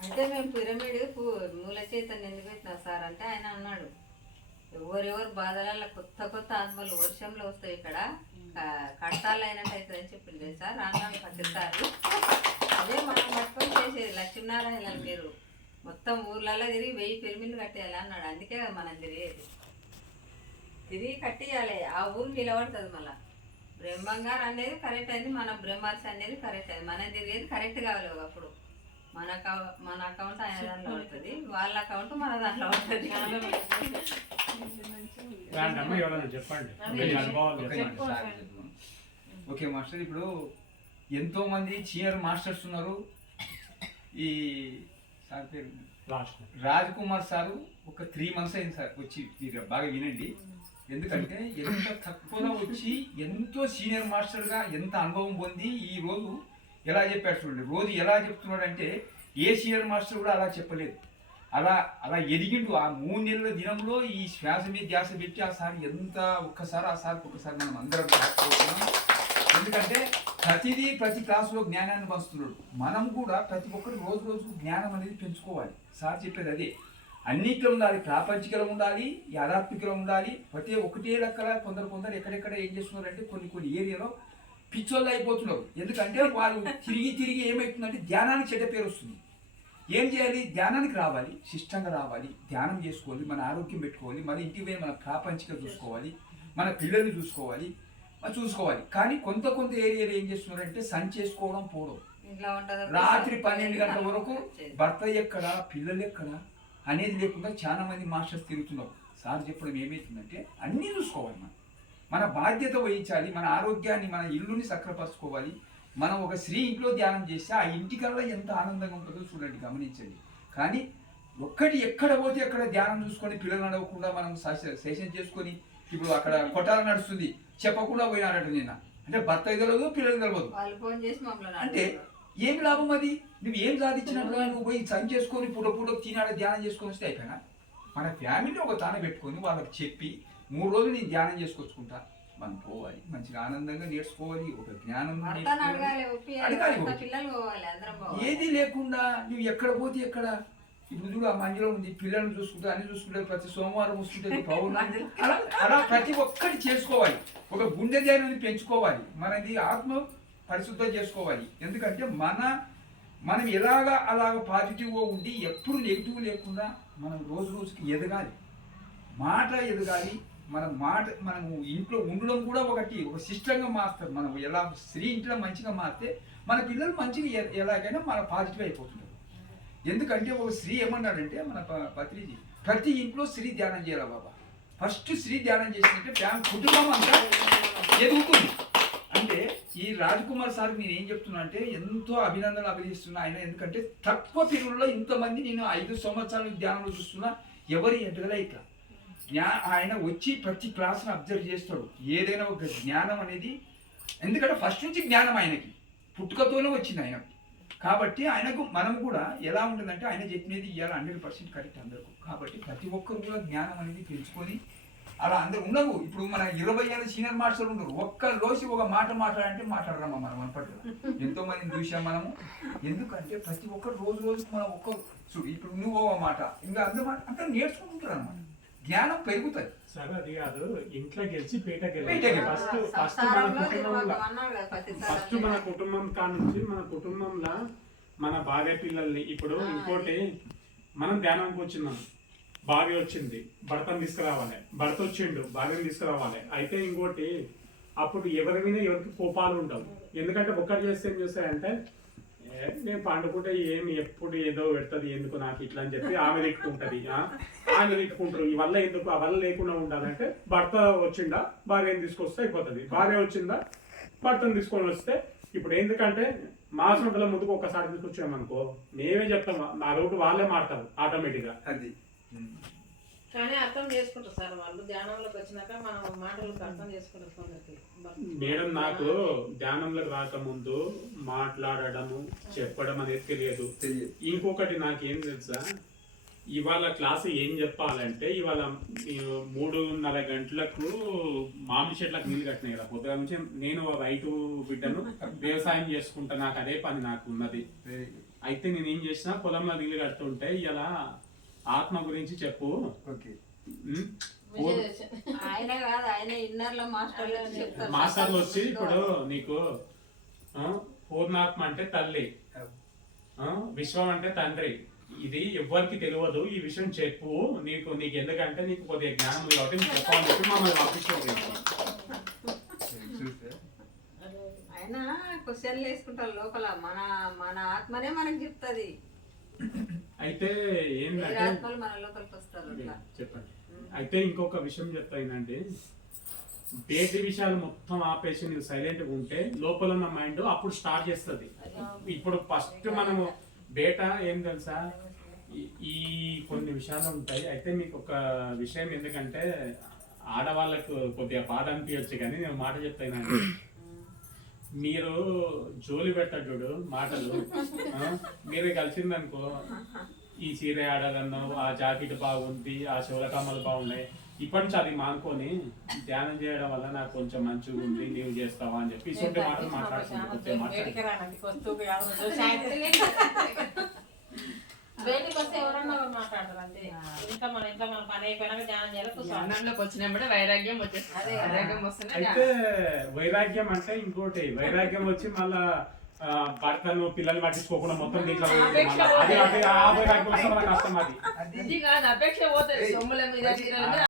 అయితే మేము పిరమిడ్ మూల చైతన్యం ఎందుకు పెట్టినాం సార్ అంటే ఆయన అన్నాడు, ఎవరెవరు బాధలలో కొత్త కొత్త ఆత్మలు వర్షంలో వస్తాయి ఇక్కడ కష్టాలు అయినట్టు అవుతుందని చెప్పింది సార్ అన్నాను పట్టిస్తారు. అదే మనం పట్టుకొని చేసేది లక్ష్మీనారాయణ మీరు మొత్తం ఊర్లలో తిరిగి 1000 పిరమిడ్లు కట్టేయాలి అన్నాడు. అందుకే మనం తిరిగి కట్టియాలి, ఆ ఊరు నిలబడుతుంది. మళ్ళీ బ్రహ్మంగారు అనేది కరెక్ట్ అయింది, మన బ్రహ్మర్షి అనేది కరెక్ట్ అయింది, మనం తిరిగేది కరెక్ట్ కావాలి. అప్పుడు మన అకౌంట్ ఆయన దాంట్లో ఉంటుంది, వాళ్ళ అకౌంట్ మన దాంట్లో ఉంటుంది. ఓకే మాస్టర్, ఇప్పుడు ఎంతో మంది సీనియర్ మాస్టర్స్ ఉన్నారు. ఈ సార్ పేరు రాజ్ కుమార్ సారు ఒక 3 months అయింది సార్ వచ్చి. మీరు బాగా వినండి, ఎందుకంటే ఎంత తక్కువలో వచ్చి ఎంతో సీనియర్ మాస్టర్గా ఎంత అనుభవం పొంది ఈ రోజు ఎలా చెప్పాడు చూడండి. రోజు ఎలా చెప్తున్నాడు అంటే ఏ సీనియర్ మాస్టర్ కూడా అలా చెప్పలేదు. అలా ఎదిగిండు. ఆ 3 నెలల దినంలో ఈ శ్వాస మీద ధ్యాస పెట్టి ఆ సార్ ఎంత ఒక్కసారి ఆ సార్కి ఒకసారి మనం అందరం రాకపోతున్నాం. ఎందుకంటే ప్రతి క్లాసులో జ్ఞానాన్ని పంచుతున్నాడు. మనం కూడా ప్రతి ఒక్కరు రోజు రోజు జ్ఞానం అనేది పెంచుకోవాలి. సార్ చెప్పేది అదే, అన్నిట్లో ఉండాలి, ప్రాపంచికలో ఉండాలి, యాదాత్మికలో ఉండాలి. ప్రతి ఒకటే లెక్కల కొందరు ఎక్కడెక్కడ ఏం చేస్తున్నారంటే కొన్ని ఏరియాలో పిచ్చోళ్ళు అయిపోతున్నారు. ఎందుకంటే వాళ్ళు తిరిగి ఏమవుతుందంటే ధ్యానానికి చెడ్డ పేరు వస్తుంది. ఏం చేయాలి? ధ్యానానికి రావాలి, శిష్టంగా రావాలి, ధ్యానం చేసుకోవాలి, మన ఆరోగ్యం పెట్టుకోవాలి, మన ఇంటికి పోయి మన ప్రాపంచిక చూసుకోవాలి, మన పిల్లల్ని చూసుకోవాలి. కానీ కొంత ఏరియాలో ఏం చేస్తున్నారంటే చేసుకోవడం పోవడం, రాత్రి 12 గంటల వరకు భర్త ఎక్కడ పిల్లలు ఎక్కడ అనేది లేకుండా చాలా మంది మాస్టర్స్ తిరుగుతున్నారు. సార్ చెప్పడం ఏమవుతుందంటే అన్నీ చూసుకోవాలి, మన బాధ్యత వహించాలి, మన ఆరోగ్యాన్ని మన ఇల్లుని సక్రపరచుకోవాలి. మనం ఒక స్త్రీ ఇంట్లో ధ్యానం చేస్తే ఆ ఇంటికల్లా ఎంత ఆనందంగా ఉంటుందో చూడండి, గమనించండి. కానీ ఎక్కడ పోతే ఎక్కడ ధ్యానం చూసుకొని పిల్లలు నడవకుండా మనం సెషన్ చేసుకొని ఇప్పుడు అక్కడ కొట్టాల నడుస్తుంది చెప్పకుండా పోయినారట నిన్న. అంటే భర్త తెలియదు, పిల్లలు తెలియదు. అంటే ఏం లాభం అది? నువ్వు ఏం సాధించినట్టుగా నువ్వు పోయి సన్ చేసుకొని పూట తినాడ ధ్యానం చేసుకొని వస్తే అయిపోయినా. మన ఫ్యామిలీ ఒక తాన పెట్టుకొని వాళ్ళకి చెప్పి 3 రోజులు నేను ధ్యానం చేసుకొచ్చుకుంటా, మనం పోవాలి, మంచిగా ఆనందంగా నేర్చుకోవాలి, ఒక జ్ఞానం అడగాలి. ఏది లేకుండా నువ్వు ఎక్కడ పోతే ఎక్కడ. ఇప్పుడు చూడు, ఆ మందిలో ఉంది, పిల్లల్ని చూసుకుంటే అన్ని చూసుకుంటే ప్రతి సోమవారం వస్తుంటే పౌర్ణమి, అలా ప్రతి ఒక్కటి చేసుకోవాలి. ఒక గుండె ధైర్యాన్ని పెంచుకోవాలి, మనది ఆత్మ పరిశుద్ధం చేసుకోవాలి. ఎందుకంటే మనం అలాగ పాజిటివ్గా ఉండి ఎప్పుడు నెగిటివ్ లేకుండా మనం రోజుకి ఎదగాలి, మాట ఎదగాలి. మనము ఇంట్లో ఉండడం కూడా ఒక సిస్టంగా మారుతారు. మనం ఎలా స్త్రీ ఇంట్లో మంచిగా మారితే మన పిల్లలు మంచిగా ఎలాగైనా మన పాజిటివ్ అయిపోతున్నారు. ఎందుకంటే ఒక స్త్రీ ఏమన్నాడంటే మన పత్రిజీ, ప్రతి ఇంట్లో స్త్రీ ధ్యానం చేయాలి బాబా. ఫస్ట్ స్త్రీ ధ్యానం చేసినట్టే కుటుంబం అంతా ఎదుగుతుంది. అంటే ఈ రాజ్ కుమార్ సార్కి నేను ఏం చెప్తున్నా అంటే ఎంతో అభినందనలు అభినందిస్తున్నా ఆయన. ఎందుకంటే తక్కువ పీరియడ్లో ఇంతమంది నేను 5 సంవత్సరాలు ధ్యానంలో చూస్తున్నా, ఎవరి ఎదగలే ఇట్లా. ఆయన వచ్చి ప్రతి క్లాస్ని అబ్జర్వ్ చేస్తాడు. ఏదైనా ఒక జ్ఞానం అనేది, ఎందుకంటే ఫస్ట్ నుంచి జ్ఞానం ఆయనకి పుట్టుకతోనే వచ్చింది ఆయన. కాబట్టి ఆయనకు మనం కూడా ఎలా ఉంటుందంటే ఆయన చెప్పినది ఇవాళ 100% కరెక్ట్ అందరికీ. కాబట్టి ప్రతి ఒక్కరు కూడా జ్ఞానం అనేది పెంచుకొని అలా అందరూ ఉండవు. ఇప్పుడు మన 20 ఏళ్ళ సీనియర్ మాస్టర్లు ఉండరు, ఒక్కరోజు ఒక మాట మాట్లాడంటే మాట్లాడరామా మనం అనపట్టు. ఎంతో మందిని చూసాం మనము. ఎందుకంటే ప్రతి ఒక్కరు రోజు మనం చూడు, ఇప్పుడు నువ్వు ఒక మాట ఇంకా అందరూ మాట అంతా నేర్చుకుంటుంటారు అనమాట, జ్ఞానం పెరుగుతుంది. సరే అది కాదు, ఇంట్లో గెలిచి ఫస్ట్ మన కుటుంబం కానుంచి మన కుటుంబంలో మన భార్య పిల్లల్ని. ఇప్పుడు ఇంకోటి, మనం ధ్యానంకి వచ్చినాం, భార్య వచ్చింది, భర్తను తీసుకురావాలి, భర్త వచ్చిండు, భార్యను తీసుకురావాలి. అయితే ఇంకోటి, అప్పుడు ఎవరి మీద ఎవరికి కోపాలు ఉండవు. ఎందుకంటే ఒక్కటి చేస్తే ఏం చేస్తాయంటే, నేను పండుకుంటే ఏమి ఎప్పుడు ఏదో పెడుతుంది, ఎందుకు నాకు ఇట్లా అని చెప్పి ఆమె తిట్టుకుంటుంది, ఆమె తిట్టుకుంటారు. ఈ వల్ల ఎందుకు, ఆ వల్ల లేకుండా ఉండాలంటే భర్త వచ్చిందా భార్యను తీసుకొస్తే అయిపోతుంది, భార్య వచ్చిందా భర్తను తీసుకొని వస్తే. ఇప్పుడు ఎందుకంటే మాసం పిల్లల ముందుకు ఒక్కసారి తీసుకొచ్చామనుకో, మేమే చెప్తాం, ఆ రోడ్డు వాళ్ళే మారుతారు ఆటోమేటిక్గా. అది కానీ అర్థం చేసుకుంటారు సార్ వాళ్ళు, ధ్యానంలోకి వచ్చినాక మనం మాటలకు అర్థం చేసుకుంటారు. మేడం, నాకు ధ్యానంలోకి రాకముందు మాట్లాడడము చెప్పడం అనేది తెలియదు. ఇంకొకటి నాకేం తెలుసా, ఇవాళ క్లాసు ఏం చెప్పాలంటే, ఇవాళ 3:30 గంటలకు మామిడి చెట్లకు నీళ్ళు కట్టినాయి కదా పొద్దుగా నుంచి. నేను రైతు బిడ్డను, వ్యవసాయం చేసుకుంటా, నాకు అదే పని నాకు ఉన్నది. అయితే నేను ఏం చేసిన పొలంలో నీళ్ళు కడుతుంటే ఇలా ఆత్మ గురించి చెప్పు. ఓకే. ఉమ్, ఆయన కాదు, ఆయన ఇన్నర్ లో మాస్టర్లు చెప్తారు. మాస్టర్లు వచ్చి ఇప్పుడు నీకు పూర్ణాత్మ అంటే తల్లి, విశ్వం అంటే తండ్రి, ఇది ఎవ్వరికి తెలియదు, ఈ విషయం చెప్పు నీకు ఎందుకంటే నీకు కొద్దిగా జ్ఞానం ఉంది కాబట్టి నీకు చెప్పాలని చెప్పి మమ్మల్ని పంపించుకోండి. ఆయన క్వశ్చన్లు వేసుకుంటారు లోపల, మన ఆత్మనే మనకు చెప్తుంది. అయితే ఏంటంటే ఆత్మలు మన లోపలికి వస్తారు అట్లా. చెప్పండి. అయితే ఇంకొక విషయం చెప్తానండి, బయటి విషయాలు మొత్తం ఆపేసి నువ్వు సైలెంట్ గా ఉంటే లోపల ఉన్న మైండ్ అప్పుడు స్టార్ట్ చేస్తుంది. ఇప్పుడు ఫస్ట్ మనము బయట ఏం తెలుసా, ఈ కొన్ని విషయాలు ఉంటాయి. అయితే మీకు ఒక విషయం, ఎందుకంటే ఆడవాళ్ళకు కొద్దిగా బాధ అనిపించచ్చు, కానీ నేను మాట చెప్తానండి, మీరు జోలి పెట్టారు చూడు మాటలు, మీరు కలిసిందనుకో, ఈ చీర ఆడాలన్నావు, ఆ జాకెట్ బాగుంది, ఆ శివలకమ్మలు బాగున్నాయి, ఇప్పటి నుంచి అది మానుకొని ధ్యానం చేయడం వల్ల నాకు కొంచెం మంచిగా ఉంది, నీవు చేస్తావా అని చెప్పి ఇటువంటి మాటలు మాట్లాడుతుంది. బయటకు వస్తే ఎవరన్నా మాట్లాడరు అంతే. ఇంకా మన ఇంట్లో మన పని అయిపోయినాక ధ్యానం చేయాలి. అన్నంలోకి వచ్చినప్పుడే వైరాగ్యం వచ్చేస్తుంది. వైరాగ్యం వస్తేనే అయితే వైరాగ్యం అంటే ఇంకోటి, వైరాగ్యం వచ్చి మళ్ళా భర్తను పిల్లలు పట్టించుకోకుండా మొత్తం దీంట్లో అది ఆ వైరాగ్యం వస్తే మనకు కష్టం. అది కాదు, అపేక్ష పోతుంది సొమ్ముల మీద